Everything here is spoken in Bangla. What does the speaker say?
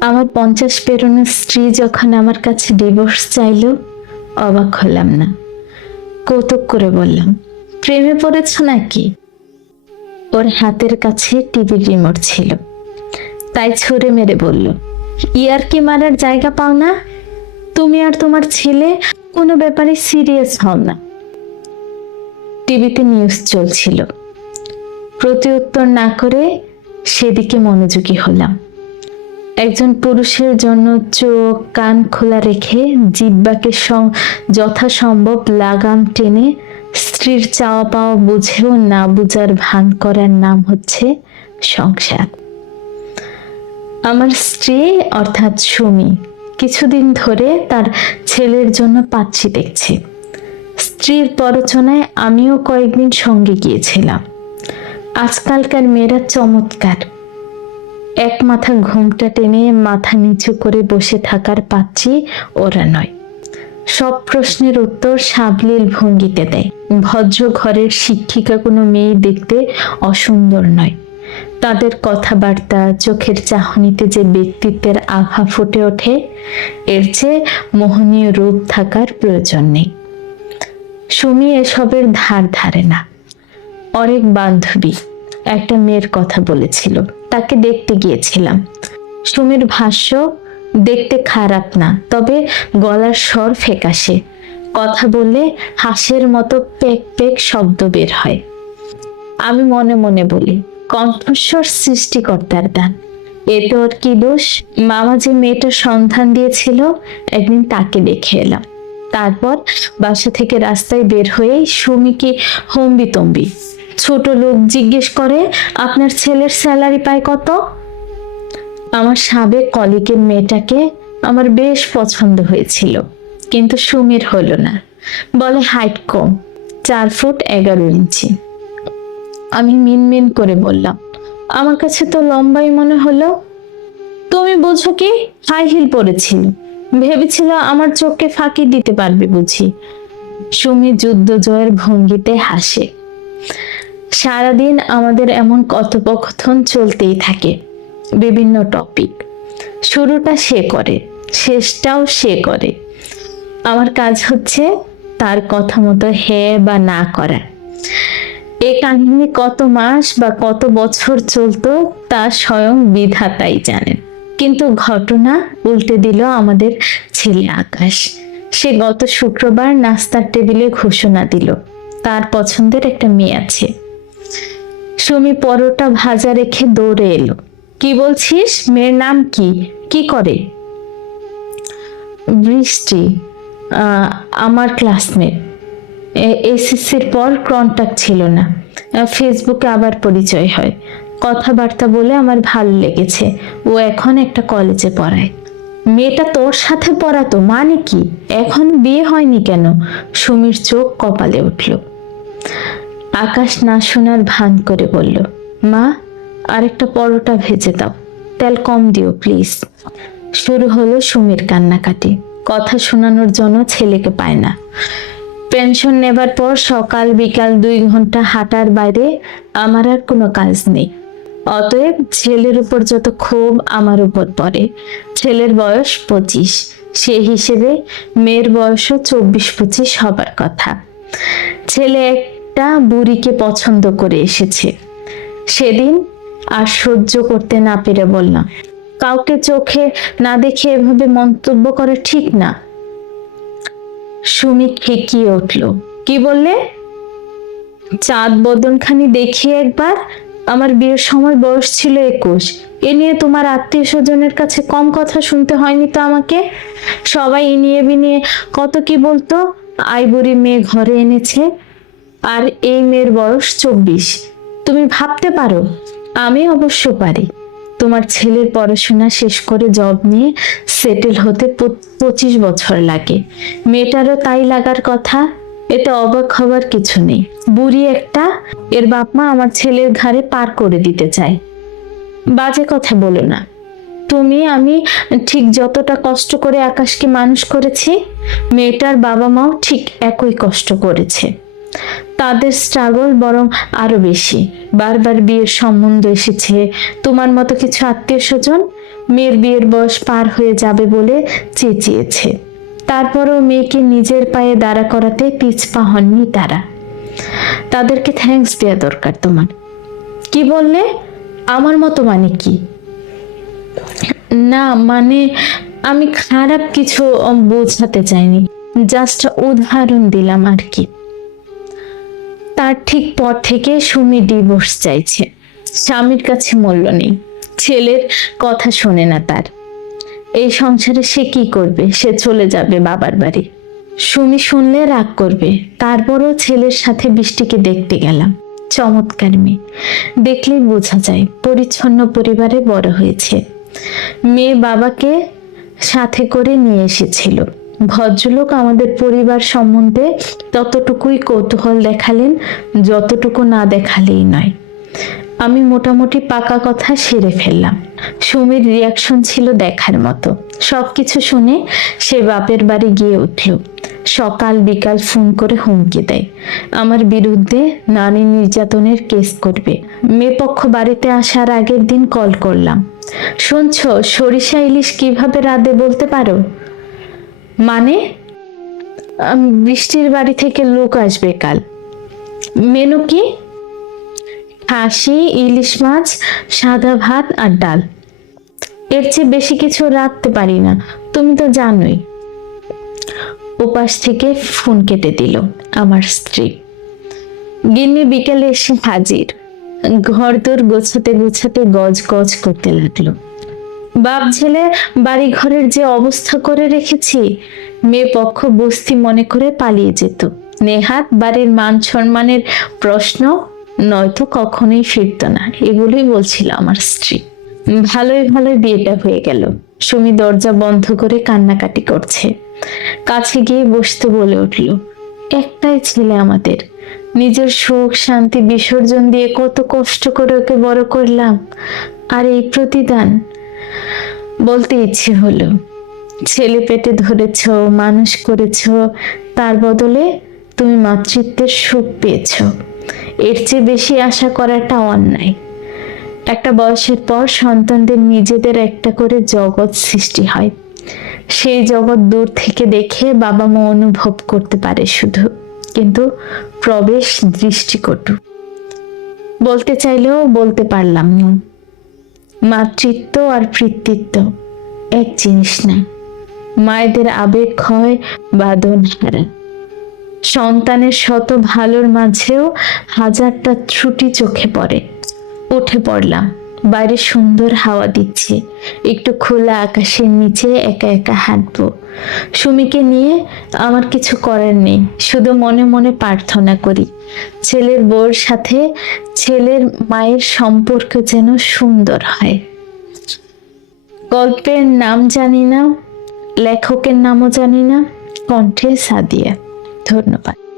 আমার পঞ্চাশ পেরোনোর স্ত্রী যখন আমার কাছে ডিভোর্স চাইল, অবাক হলাম না। কৌতুক করে বললাম, প্রেমে পড়েছ নাকি? ওর হাতের কাছে টিভি রিমোট ছিল। তাই ছুঁড়ে মেরে বলল, ইয়ার কি মারার জায়গা পাও না? তুমি আর তোমার ছেলে কোনো ব্যাপারে সিরিয়াস হও না। টিভিতে নিউজ চলছিল। প্রতি উত্তর না করে সেদিকে মনোযোগী হলাম। একজন পুরুষের জন্য চোখ, কান খোলা রেখে জিব্বাকে যথাসম্ভব লাগাম টেনে স্ত্রীর চাওয়া পাওয়া বুঝেও না বুঝার ভান করার নাম হচ্ছে সংসার। আমার স্ত্রী অর্থাৎ সুমি, কিছুদিন ধরে তার ছেলের জন্য পাচ্ছি দেখছে। স্ত্রীর পরচনায় আমিও কয়েকদিন সঙ্গে গিয়েছিলাম। আজকালকার মেয়েরা চমৎকার। এক মাথা ঘুমটা টেনে মাথা নিচু করে বসে থাকার পাচ্ছি ওরা নয়। সব প্রশ্নের উত্তর সাবলীল ভঙ্গিতে দেয়। ভদ্র ঘরের শিক্ষিকা কোনো মেয়ে দেখতে অসুন্দর নয়। তাদের কথাবার্তা, চোখের চাহনিতে যে ব্যক্তিত্বের আভা ফুটে ওঠে, এর চেয়ে মোহনীয় রূপ থাকার প্রয়োজন নেই। সুমি এসবের ধার ধারে না। অনেক বান্ধবী, একটা মেয়ের কথা বলেছিল। তাকে দেখতে গিয়েছিলাম। সুমির ভাষ্য, দেখতে খারাপ না, তবে গলার স্বর ফেকাশে কথা বললে হাসের মতো পেক পেক শব্দ বের হয়। আমি মনে মনে বলি, কণ্ঠস্বর সৃষ্টিকর্তার দান। এতে ওর কি দোষ? মামা যে মেয়েটার সন্ধান দিয়েছিল, একদিন তাকে দেখে এলাম। তারপর বাসা থেকে রাস্তায় বের হয়ে সুমিকে হম্বি তম্বি ছোট লোক জিজ্ঞেস করে, আপনার ছেলের স্যালারি পায় কত? আমার সাবেক কলিগের মেয়েটাকে আমার বেশ পছন্দ হয়েছিল, কিন্তু সুমির হলো না। বলে হাইট কম, চার ফুট এগারো ইঞ্চি। আমি মিনমিন করে বললাম, আমার কাছে তো লম্বাই মনে হলো। তুমি বোঝো কি হাই হিল পরেছিল ভেবেছিল আমার চোখকে ফাঁকি দিতে পারবে বুঝি? সুমি যুদ্ধ জয়ের ভঙ্গিতে হাসে। সারাদিন আমাদের এমন কথোপকথন চলতেই থাকে, বিভিন্ন টপিক শুরুটা সে করে, শেষটাও সে করে। আমার কাজ হচ্ছে তার কথা মতো হ্যাঁ বা না করা। এ কাহিনী কত মাস বা কত বছর চলতো তা স্বয়ং বিধাতাই জানেন। কিন্তু ঘটনা উল্টে দিল আমাদের ছেলে আকাশ। সে গত শুক্রবার নাস্তার টেবিলে ঘোষণা দিল, তার পছন্দের একটা মেয়ে আছে। সুমি পরোটা ভাজা রেখে দৌড়ে এলো। কি বলছিস? মেয়ের নাম কি? কি করে? বৃষ্টি আমার ক্লাসমেট। এসএসসির পর কন্ট্যাক্ট ছিল না। ফেসবুকে আবার পরিচয় হয়। কথাবার্তা বলে আমার ভালো লেগেছে। ও এখন একটা কলেজে পড়ায়। মেয়েটা তোর সাথে পড়াতো মানে কি? এখন বিয়ে হয়নি কেন? সুমির চোখ কপালে উঠল। আকাশ না শোনার ভান করে বলল, মা, আরেকটা পরোটা ভেজে দাও। তেল কম দিও, প্লিজ। শুরু হলো সুমির কান্নাকাটি। কথা শোনানোর জন্য ছেলেকে পায় না। পেনশন নেবার পর সকাল বিকাল দুই ঘণ্টা হাঁটার বাইরে আমার আর কোনো কাজ নেই। অতএব ছেলের উপর যত ক্ষোভ আমার উপর পড়ে। ছেলের বয়স পঁচিশ, সে হিসেবে মেয়ের বয়সও চব্বিশ পঁচিশ হবার কথা। ছেলে একটা বুড়িকে পছন্দ করে এসেছে। সেদিন আর সহ্য করতে না পেরে বললাম, কাউকে চোখে না দেখে এভাবে মন্তব্য করে ঠিক না। সুমি খেকিয়ে উঠল, কি বললে? চাঁদ বদনখানি দেখিয়ে একবার আমার বিয়ের সময় বয়স ছিল একুশ। এ নিয়ে তোমার আত্মীয় স্বজনের কাছে কম কথা শুনতে হয়নি তো আমাকে? সবাই এ নিয়ে বিনিয়ে কত কি বলতো? আইবুড়ি মেয়ে ঘরে এনেছে আর এই মেয়ের বয়স চব্বিশ। তুমি ভাবতে পারো, আমি অবশ্য পারি। তোমার ছেলের পড়াশোনা শেষ করে জব নিয়ে সেটেল হতে পঁচিশ বছর লাগে। মেয়েটারও তাই লাগার কথা, এতে অবাক হবার কিছু নেই। বুড়ি একটা, এর বাপ মা আমার ছেলের ঘাড়ে পার করে দিতে চায়। বাজে কথা বলো না। তুমি, আমি ঠিক যতটা কষ্ট করে আকাশকে মানুষ করেছি, মেয়েটার বাবা মাও ঠিক একই কষ্ট করেছে। তাদের স্ট্রাগল বরং আরও বেশি। বারবার বিয়ের সম্বন্ধ এসেছে। তোমার মতো কিছু আত্মীয় স্বজন মেয়ের বিয়ের বয়স পার হয়ে যাবে বলে চেঁচিয়েছে। তারপরও মেয়েকে নিজের পায়ে দাঁড়া করাতে পিছপা হননি তারা। তাদেরকে থ্যাঙ্কস দেওয়া দরকার তোমার। কি বললে? আমার মতো মানে কি? না মানে আমি খারাপ কিছু বোঝাতে চাইনি। জাস্ট উদাহরণ দিলাম আর কি। তার ঠিক পর থেকে সুমি ডিভোর্স চাইছে। স্বামীর কাছে মূল্য নেই। ছেলের কথা শোনে না তার। এই সংসারে সে কি করবে? সে চলে যাবে বাবার বাড়ি। সুমি শুনলে রাগ করবে। তারপরও ছেলের সাথে বৃষ্টিকে দেখতে গেলাম। চমৎকার মেয়ে। দেখলেই বোঝা যায়, পরিচ্ছন্ন পরিবারে বড় হয়েছে। মেয়ে বাবাকে সাথে করে নিয়ে এসেছিল। ভদ্রলোক আমাদের পরিবার সম্বন্ধে ততটুকুই কৌতূহল দেখালেন, যতটুকু না দেখালেই নয়। আমি মোটামুটি পাকা কথা সেরে ফেললাম। সুমির রিয়াকশন ছিল দেখার মতো। সব কিছু শুনে সে বাপের বাড়ি গিয়ে উঠল। সকাল বিকাল ফোন করে হুমকি দেয়। আমার বিরুদ্ধে নারী নির্যাতনের কেস করবে। মেয়ে পক্ষ বাড়িতে আসার আগের দিন কল করলাম। শুনছো, সরিষা ইলিশ কীভাবে রাধে বলতে পারো? মানে? বৃষ্টির বাড়ি থেকে লোক আসবে কাল। মেনু কি? খাসি ইলিশ মাছ, সাদা ভাত আর ডাল। এর চেয়ে বেশি কিছু রাখতে পারি না, তুমি তো জানোই। ওপাশ থেকে ফোন কেটে দিল আমার স্ত্রী। গিন্নি বিকেলে এসে হাজির। ঘর দোর গোছাতে গোছাতে গজ গজ করতে লাগল। বাপ ছেলে বাড়ি ঘরের যে অবস্থা করে রেখেছি, মেয়ে পক্ষ বস্তি মনে করে পালিয়ে যেত। নেহাত বাড়ির মান সম্মানের প্রশ্ন নয়তো কখনোই ফিরত না, এগুলোই বলছিল আমার স্ত্রী। ভালোই ভালোই বিয়েটা হয়ে গেল। সুমি দরজা বন্ধ করে কান্নাকাটি করছে। কাছে গিয়ে বসতে বলে উঠল, একটাই ছেলে আমাদের। নিজের সুখ, শান্তি, বিসর্জন দিয়ে কত কষ্ট করে ওকে বড় করলাম। আর এই প্রতিদান বলতে ইচ্ছে হলো। ছেলে পেটে ধরেছ, মানুষ করেছ, তার বদলে তুমি মাতৃত্বের সুখ পেয়েছ। এর চেয়ে বেশি আশা করাটা অন্যায়। একটা বয়সের পর সন্তানদের নিজেদের একটা করে জগৎ সৃষ্টি হয়। সেই জগৎ দূর থেকে দেখে বাবা মা অনুভব করতে পারে শুধু, কিন্তু প্রবেশ দৃষ্টিকটু। বলতে চাইলেও বলতে পারলাম না। মাতৃত্ব আর পিতৃত্ব, এক জিনিস না। মায়েদের আবেগ হয় বাদন হারা। সন্তানের শত ভালোর মাঝেও হাজারটা ত্রুটি চোখে পড়ে। উঠে পড়লাম। বাইরে সুন্দর হাওয়া দিচ্ছে। একটু খোলা আকাশের নিচে একা একা হাঁটবো। সুমিকে নিয়ে আমার কিছু করার নেই, শুধু মনে মনে প্রার্থনা করি। ছেলের বউর সাথে ছেলের মায়ের সম্পর্ক যেন সুন্দর হয়। গল্পের নাম জানি না, লেখকের নামও জানি না, কণ্ঠে সাদিয়া। ধন্যবাদ।